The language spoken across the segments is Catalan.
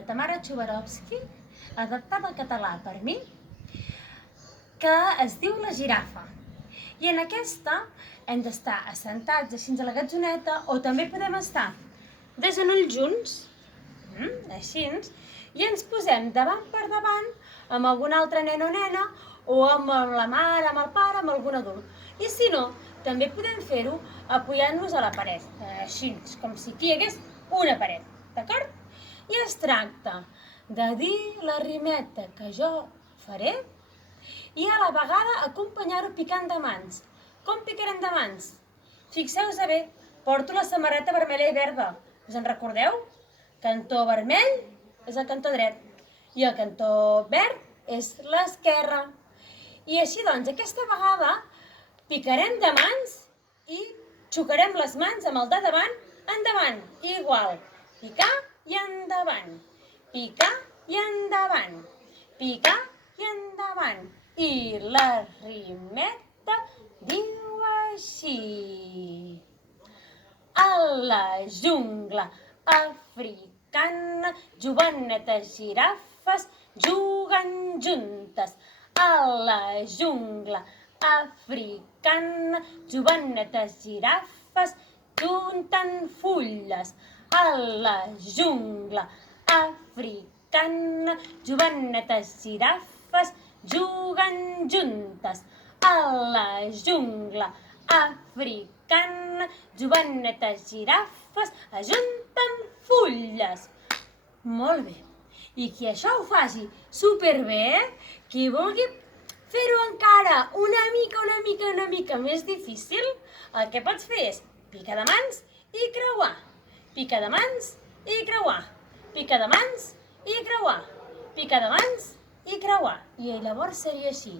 de Tamara Chubarovsky, adaptada al català per mi, que es diu La girafa. I en aquesta hem d'estar assentats així a la gatzoneta o també podem estar de genolls junts, així, i ens posem davant per davant amb algun altre nen o nena o amb la mare, amb el pare, amb algun adult. I si no, també podem fer-ho apoyant-nos a la paret, així, com si aquí hi hagués una paret, d'acord? I es tracta de dir la rimeta que jo faré i a la vegada acompanyar-ho picant de mans. Com picarem de mans? Fixeu-vos bé, porto la samarreta vermella i verda. Us en recordeu? Cantó vermell és el cantó dret i el cantó verd és l'esquerra. I així doncs, aquesta vegada picarem de mans i xocarem les mans amb el de davant endavant. Igual. Picar i endavant. Picar i endavant. Picar i endavant. I la rimeta diu així. A la jungla africana, jovenetes girafes juguen juntes. A la jungla africana, jovenetes girafes junten fulles. A la jungla africana, jovenetes girafes juguen juntes. A la jungla africana, jovenetes girafes ajunten fulles. Molt bé. I qui això ho faci superbé, qui vulgui fer-ho encara una mica més difícil, el que pots fer és picar de mans i creuar. Picar de mans i creuar. Picar de mans i creuar. Picar de mans i creuar. I llavors seria així.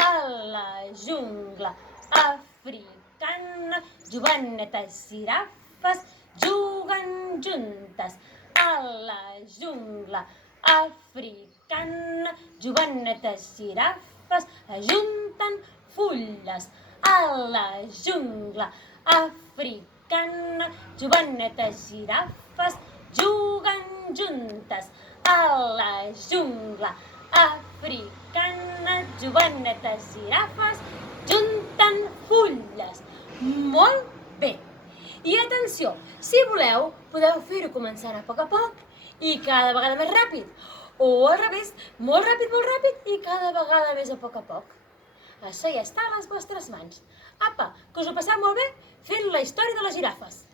A la jungla africana, jovenetes girafes juguen juntes. A la jungla africana, jovenetes girafes ajunten fulles. A la jungla africana, jovenetes girafes juguen juntes. A la jungla africana, jovenetes girafes junten fulles. Molt bé. I atenció, si voleu, podeu fer-ho començant a poc i cada vegada més ràpid. O al revés, molt ràpid i cada vegada més a poc. Això ja està a les vostres mans. Apa, que us ho passeu molt bé fent la història de les girafes.